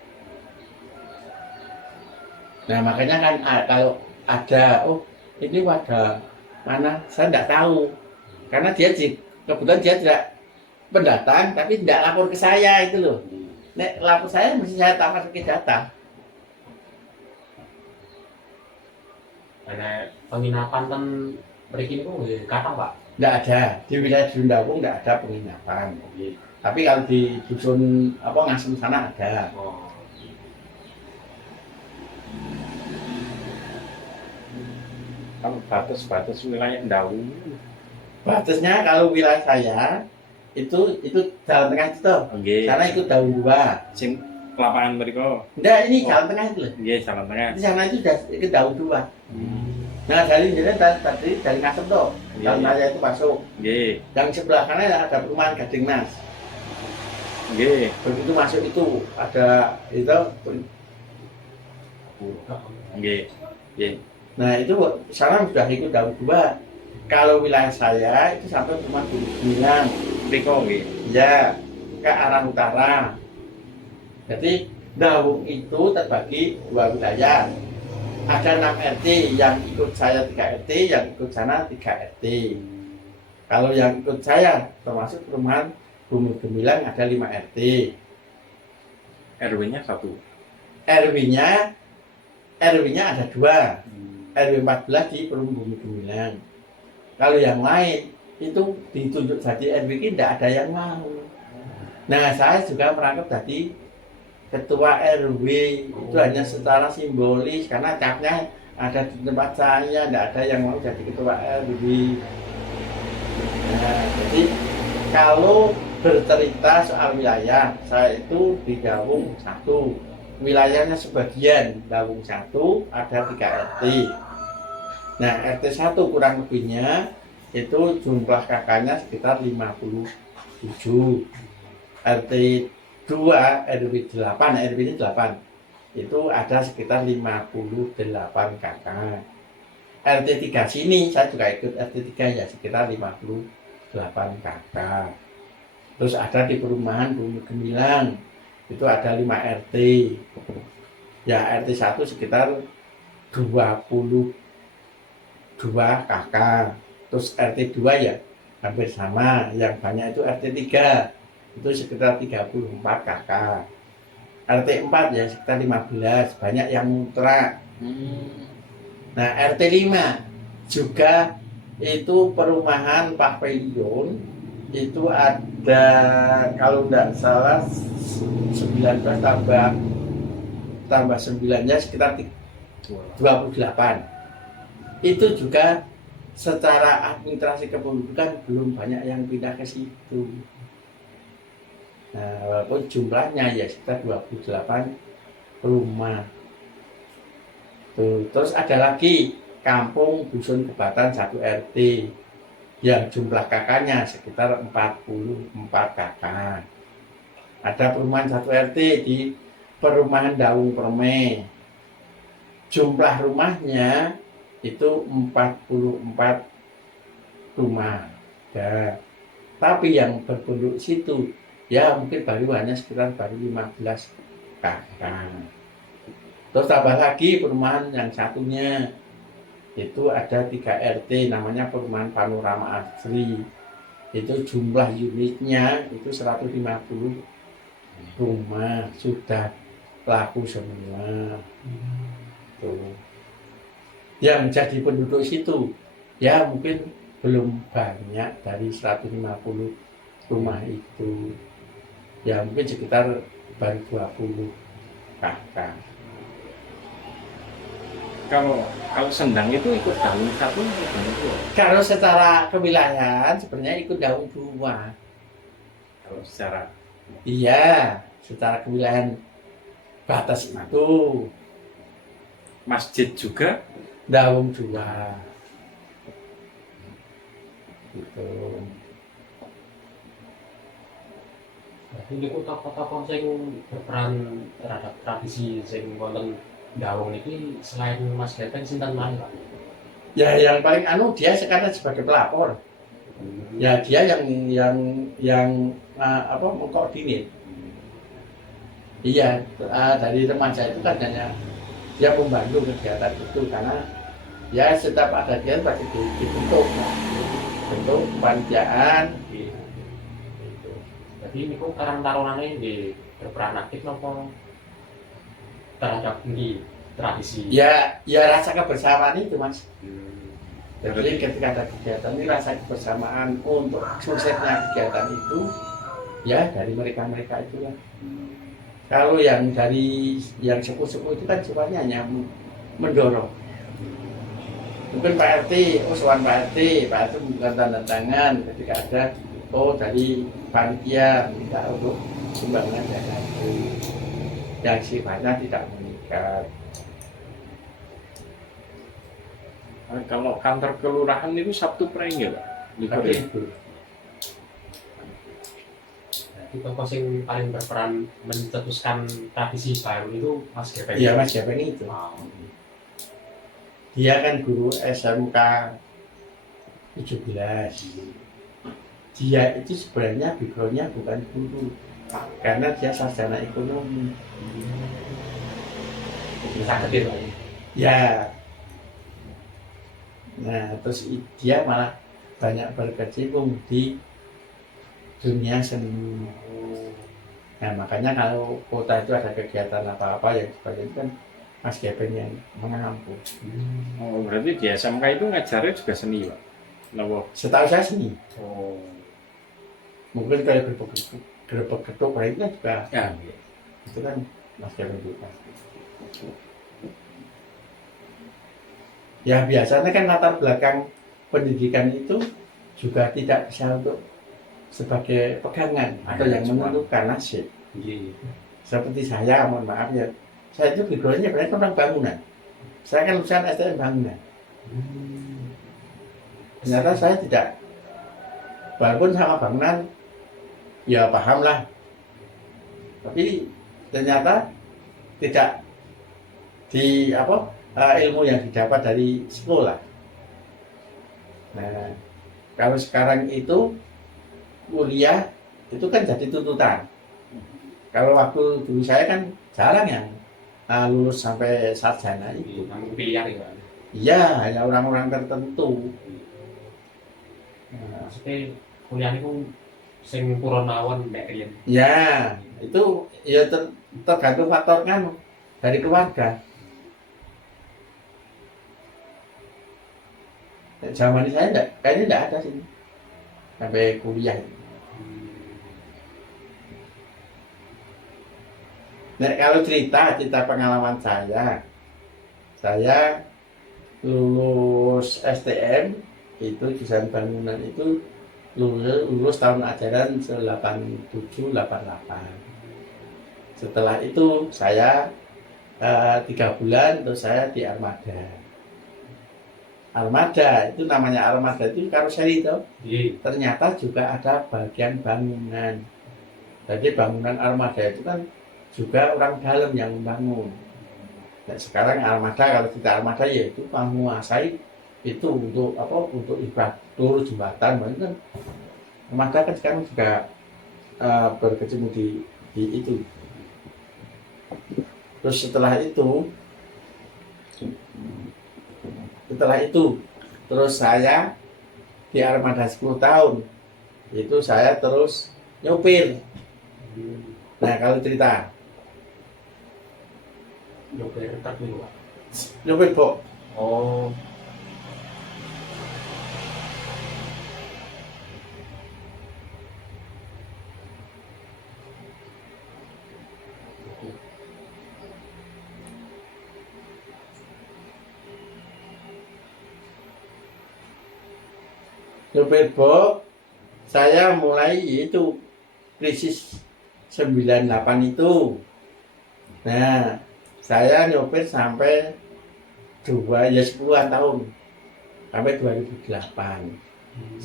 Nah makanya kan kalau ada, ini warga mana, saya tidak tahu, karena kebetulan dia tidak pendatang, tapi tidak lapor ke saya itu loh. Nek lapor saya mesti saya tambah ke data. Karena penginapan kan mereka itu kata Pak. Tidak ada di wilayah Sundawung, tidak ada penginapan. Tapi kalau di dusun Ngasem sana ada. Oh. Kalau batas wilayah Ndawu, Batasnya kalau wilayah saya itu jalan tengah itu toh. nggih. Sana ikut Daun 2. Sing lapangan mriko, Enggak, ini Oh. jalan tengah itu loh. nggih jalan tengah. Di sana itu sudah ikut Daun 2. Nah dari tadi dari Ngasem tuh, jalan Nggih. raya itu masuk. Nggih, Yang sebelah kanan ada perumahan Gading Mas. nggih. Begitu masuk itu ada itu. Nggih. Nggih. Nah itu sana sudah ikut Daun 2. Kalau wilayah saya itu sampai perumahan Bulu Gemilang, Mriko nggih. ya ke arah utara. Jadi Dawung itu terbagi 2 wilayah. Ada 6 RT, yang ikut saya 3 RT, yang ikut sana 3 RT. Kalau yang ikut saya termasuk perumahan Bumi Gemilang ada 5 RT. RW-nya 1. RW-nya ada 2. RW 14 di perumahan Bumi Gemilang. Kalau yang lain itu ditunjuk jadi RW ini tidak ada yang mau. Nah saya juga merangkap jadi ketua RW itu hanya secara simbolis karena capnya ada di tempat saya, tidak ada yang mau jadi ketua RW. Nah, jadi kalau bercerita soal wilayah, saya itu di Dawung 1. Wilayahnya sebagian, Dawung 1 ada 3 RT. Nah, RT 1 kurang lebihnya itu jumlah kakaknya sekitar 57. RT 2 RW 8, RW ini 8 itu ada sekitar 58 kakak. RT 3 sini saya juga ikut RT 3 ya sekitar 58 kakak. Terus ada di perumahan Bumi Gemilang itu ada 5 RT. Ya RT 1 sekitar 22 kakak. Terus RT 2 ya hampir sama, yang banyak itu RT 3 itu sekitar 34 kakak. RT 4 ya sekitar 15, banyak yang mutra. Nah RT 5 juga itu perumahan Pak Pelion, itu ada kalau tidak salah 19 tambah 9 nya sekitar 28. Itu juga secara administrasi kependudukan belum banyak yang pindah ke situ. Nah, walaupun jumlahnya ya sekitar 28 rumah. Tuh, terus ada lagi kampung Dusun Kebatan 1 RT yang jumlah kakaknya sekitar 44 kakak. Ada perumahan 1 RT di perumahan Dawung Perme. Jumlah rumahnya itu 44 rumah. Ya. Tapi yang berpenduduk situ ya mungkin baru hanya sekitar 15 kakak. Terus tambah lagi perumahan yang satunya itu ada 3 RT namanya perumahan Panorama Asri. Itu jumlah unitnya itu 150 rumah sudah laku semua. Tuh. Yang jadi penduduk situ ya mungkin belum banyak dari 150 rumah itu. Ya mungkin sekitar baru 20 kakak. Kalau Sendang itu ikut Dawung 1 atau Dawung 2? Kalau secara kewilayahan sebenarnya ikut Dawung 2. Kalau secara Iya, secara kewilayahan batas itu masjid juga Dawung 2. Gitu. Jadi niku tokoh-tokoh sing berperan terhadap tradisi sing wonten Dawung ini selain Mas Gepeng sinten maneh, Pak? Ya yang paling dia sekarang sebagai pelapor. Ya dia yang mengkoordinir. Iya, dari remaja itu kan hanya dia membantu kegiatan itu karena ya setiap ada kegiatan pasti dibentuk, bentuk kepanitiaan. Gitu. Jadi niku karang tarunane nggih berperan aktif napa terhadap ini tradisi? Ya rasa kebersamaan itu Mas. Jadi ketika ada kegiatan ini rasa kebersamaan untuk suksesnya kegiatan itu ya dari mereka itulah. Kalau yang dari yang sepuh-sepuh itu kan sifatnya hanya mendorong. Mungkin Pak RT, oh soal Pak RT bukan tanda tangan ketika ada oh dari panitia minta untuk sumbangan dana itu yang sifatnya tidak mengikat. Kalau kantor kelurahan itu Sabtu prank ya, Pak? Libur Tapi ya? itu Di tokoh yang paling berperan mencetuskan tradisi baru itu Mas Gepeng. iya Mas Gepeng itu. Wow. Dia kan guru SMK 17. Dia itu sebenarnya backgroundnya bukan guru karena dia sarjana ekonomi. Bisa gede Pak. Ya. Nah, terus dia malah banyak berkecimpung di dunia seni. Nah, makanya kalau kota itu ada kegiatan apa-apa yang sebagainya kan Mas Gepeng yang mengampu. Oh, berarti di SMK itu ngajarnya juga seni, Pak? Kenapa? Setahu saya seni. Oh, Mungkin kayak gerbek getuk lainnya juga ya. itu kan Mas Gepeng juga. Ya biasanya kan latar belakang pendidikan itu juga tidak bisa untuk sebagai pegangan atau yang menentukan nasib. Iya. Seperti saya, mohon maaf ya, saya itu backgroundnya berarti orang bangunan. Saya kan lulusan STM bangunan. Ternyata saya tidak, walaupun sama bangunan, ya paham lah. Tapi ternyata tidak di ilmu yang didapat dari sekolah. Nah, kalau sekarang itu kuliah itu kan jadi tuntutan. Kalau waktu dulu saya kan jarang yang lulus sampai sarjana itu. Namun pilihan ya Pak. Iya, hanya orang-orang tertentu. Nah, Maksudnya kuliah itu sing purun mawon nek riyen. ya, itu ya tergantung faktor kan dari keluarga. Zaman saya kayaknya enggak ada sih sampai kuliah. Nah, kalau cerita pengalaman saya lulus STM itu desain bangunan itu lulus tahun ajaran 87-88. Setelah itu saya 3 bulan terus saya di Armada. Armada itu namanya Armada itu karoseri itu. Iya. Ternyata juga ada bagian bangunan. Jadi bangunan Armada itu kan juga orang dalam yang membangun. Nah, sekarang Armada kalau kita Armada ya itu menguasai itu untuk untuk infrastruktur jembatan, kan Armada kan sekarang juga berkecimpung di itu. Terus setelah itu terus saya di Armada 10 tahun itu saya terus nyopir. Nah, kalau cerita Nyopir truk itu Pak. nyopir kok Oh. nyopir box saya mulai itu krisis 98 itu. Nah, saya nyopir sampai 10-an tahun sampai 2008.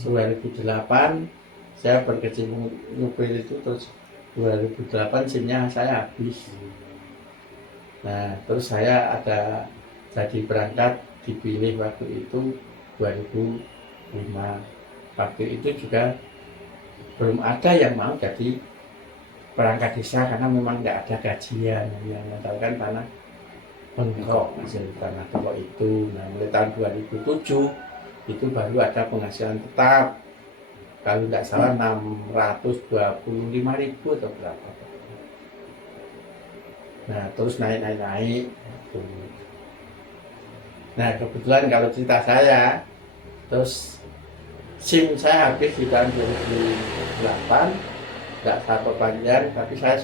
2008 saya berkecimpung nyopir itu terus 2008 SIM-nya saya habis. Nah, terus saya ada jadi berangkat dipilih waktu itu 2005. Waktu itu juga belum ada yang mau jadi perangkat desa karena memang nggak ada gajian yang tahu kan tanah bengkok hasil tanah bengkok itu. Nah, mulai tahun 2007 itu baru ada penghasilan tetap kalau nggak salah 625.000 atau berapa. Nah, terus naik. Nah, kebetulan kalau cerita saya terus SIM saya habis di tahun 2008, nggak saya perpanjang, tapi saya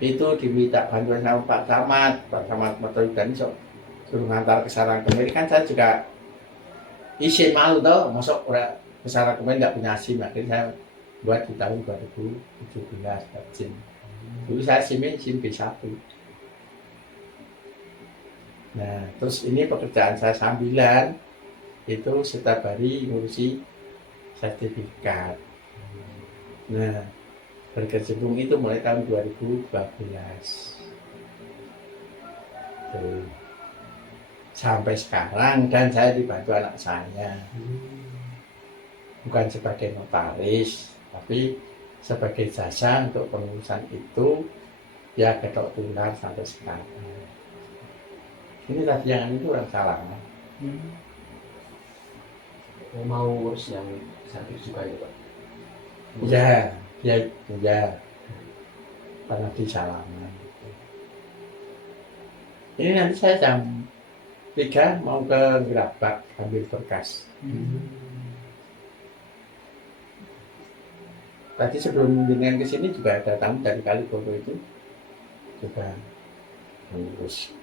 itu diminta bantuan sama Pak Camat Motorudani suruh ngantar ke Sarang Kemiri kan saya juga Isin malu toh, masuk orang besar kemarin nggak punya SIM, akhirnya saya buat di tahun 2017 SIM. Dulu saya SIM B1. Nah, terus ini pekerjaan saya sambilan itu setiap hari ngurusi sertifikat. Nah, berkecimpung itu mulai tahun 2012. Tuh. Sampai sekarang, dan saya dibantu anak saya. Bukan sebagai notaris, tapi sebagai jasa untuk pengurusan itu ya ketok tular sampai sekarang. Ini tadi yang itu orang salah. Mau urus yang servis juga ya Pak? Ya, karena di Salaman. Ini nanti saya jam 3 mau ke Gerabak ambil berkas. Tadi sebelum dengan ke sini juga ada tamu dari Kalijodo itu juga mengurus.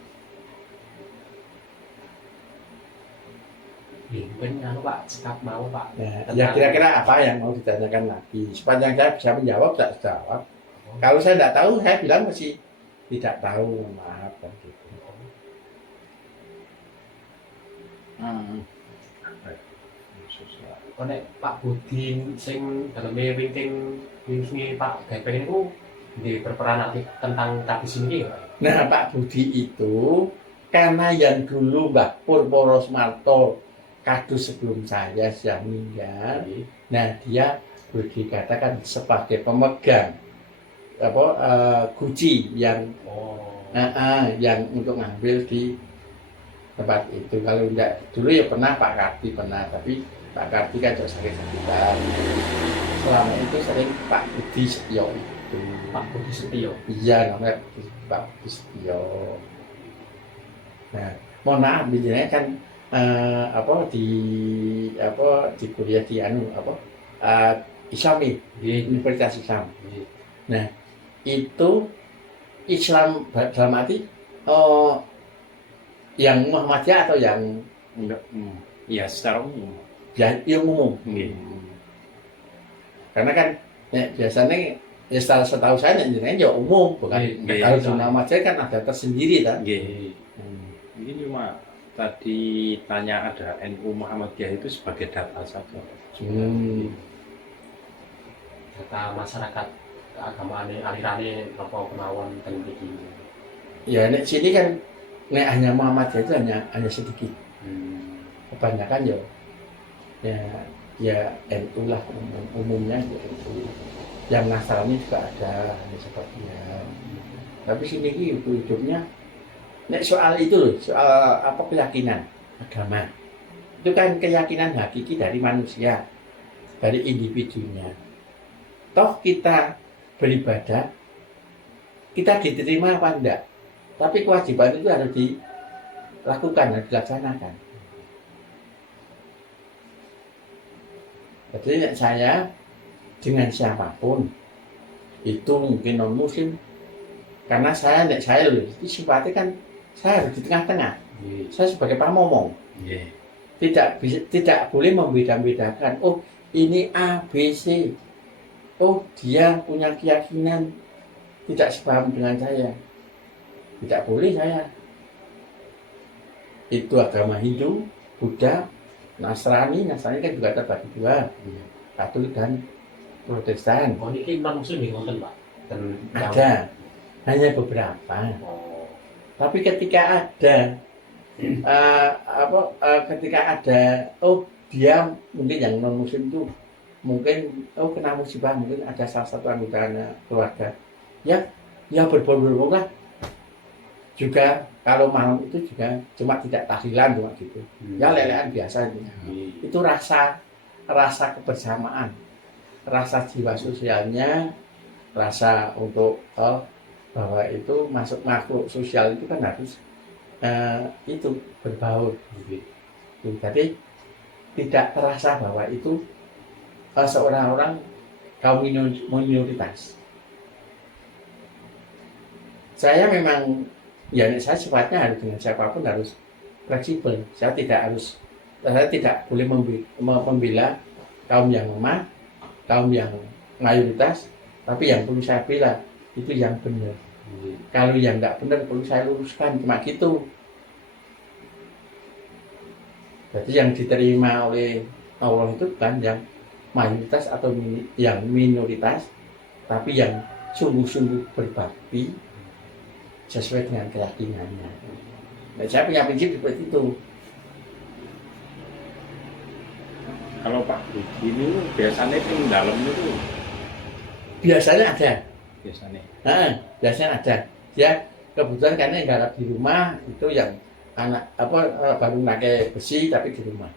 Mungkin Pak, cekap mau Pak. Ya kira-kira apa yang mau ditanyakan lagi? Sepanjang saya bisa menjawab, saya jawab. Kalau saya tidak tahu, saya bilang masih tidak tahu, maaf kan gitu. Nek Pak Budi sing daleme wingking Pak Gepeng itu berperan aktif tentang tradisi ini ya Pak? Nah Pak Budi itu karena yang dulu Mbah Purworo Smarto kadus sebelum saya sudah meninggal, nah dia boleh dikatakan sebagai pemegang guci yang yang untuk ngambil di tempat itu. Kalau enggak dulu ya pernah Pak Karti pernah, tapi Pak Karti kan juga sakit-sakitan. Selama itu sering Pak Budi Setio itu. Pak Budi Setio? Iya, namanya Pak Budi Setio. Nah, mohon maaf, biasanya kan di kuliah di Islami, Universitas Islam. Nah, itu Islam dalam arti yang Muhammadiyah atau yang enggak? Ya secara umum. Yang umum. Karena kan biasanya ya setahu saya ya umum, bukan? Kalau di Muhammadiyah kan ada tersendiri kan. Ini cuma tadi tanya ada NU Muhammadiyah itu sebagai data saja. Data masyarakat keagamaan alirannya apa kemauan dan begini. Ya nek sini kan nek hanya Muhammadiyah itu hanya sedikit. Kebanyakan ya NU lah umumnya gitu. Yang Nasrani juga ada hanya sebagian. Tapi sini hidupnya nek soal itu loh, soal apa keyakinan agama. Itu kan keyakinan hakiki dari manusia, dari individunya. Toh kita beribadah, kita diterima apa enggak? Tapi kewajiban itu harus dilakukan, harus dilaksanakan. Jadi saya dengan siapapun itu mungkin non muslim, karena saya loh, itu sifatnya kan saya harus di tengah-tengah. Saya sebagai pamomong, tidak boleh membeda-bedakan. Oh ini A, B, C. Oh dia punya keyakinan tidak sepaham dengan saya. Tidak boleh saya. Itu agama Hindu, Buddha, Nasrani kan juga terbagi dua, Katolik dan Protestan. Oh ini non muslim ya nonton Pak? Ada, hanya beberapa. Tapi ketika ada dia mungkin yang non muslim itu mungkin kena musibah, mungkin ada salah satu anggota keluarga ya berbondong-bondong lah. Juga kalau malam itu juga cuma tidak tahlilan cuma gitu, ya lelean biasa itu. Itu rasa kebersamaan, rasa jiwa sosialnya, rasa untuk bahwa itu masuk makhluk sosial itu kan harus itu berbaur gitu. Jadi tidak terasa bahwa itu seorang orang kaum minoritas. Saya memang saya sifatnya harus dengan siapapun harus fleksibel. Saya tidak harus saya tidak boleh membela kaum yang lemah, kaum yang mayoritas, tapi yang perlu saya bela itu yang benar. Kalau yang nggak benar perlu saya luruskan, cuma gitu. Jadi yang diterima oleh Allah itu bukan yang mayoritas atau yang minoritas, tapi yang sungguh-sungguh berbakti sesuai dengan keyakinannya. Nah, saya punya prinsip seperti itu. Kalau Pak Budi ini biasanya di dalam itu Biasanya ada. biasanya. Biasanya ada. Dia kebetulan karena yang garap di rumah itu yang anak baru pakai besi tapi di rumah.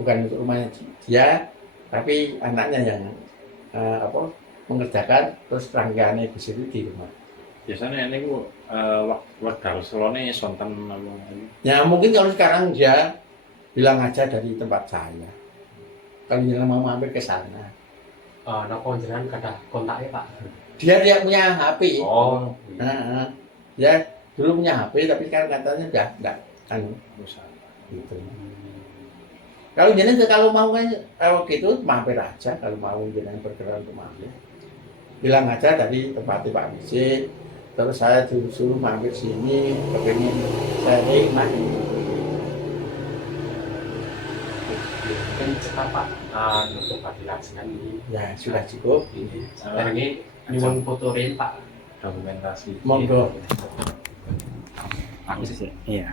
Bukan untuk rumahnya dia, tapi anaknya yang mengerjakan terus rangkaiannya besi itu di rumah. Biasanya ini ku waktu selone sonten apa. Ya mungkin kalau sekarang dia bilang aja dari tempat saya. Kalau dia mau mampir ke sana. Napa jenengan kadah kontaknya Pak? Dia punya HP. Oh. Dia dulu punya HP tapi sekarang katanya udah enggak kan Usaha. gitu. Kalau jenengan kalau mau kan kalau gitu mampir aja, kalau mau jenengan berkenan untuk mampir. Bilang aja tadi tempatnya Pak Bisi, terus saya disuruh mampir sini, kepingin sharing Mungkin cepat Pak untuk dilaksanakan ini. ya sudah cukup. Dan ini nyuwun foto Pak. Dokumentasi. Monggo. Aku sih. Iya.